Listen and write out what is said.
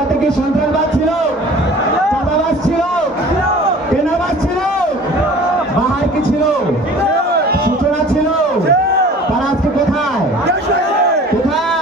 হামলাতে কি সন্ত্রাসবাদ ছিল, চাঁদাবাজ ছিল, টেনাবাজ ছিল, বাহার কি ছিল, সূচনা ছিল? তারা আজকে কোথায়? কোথায়?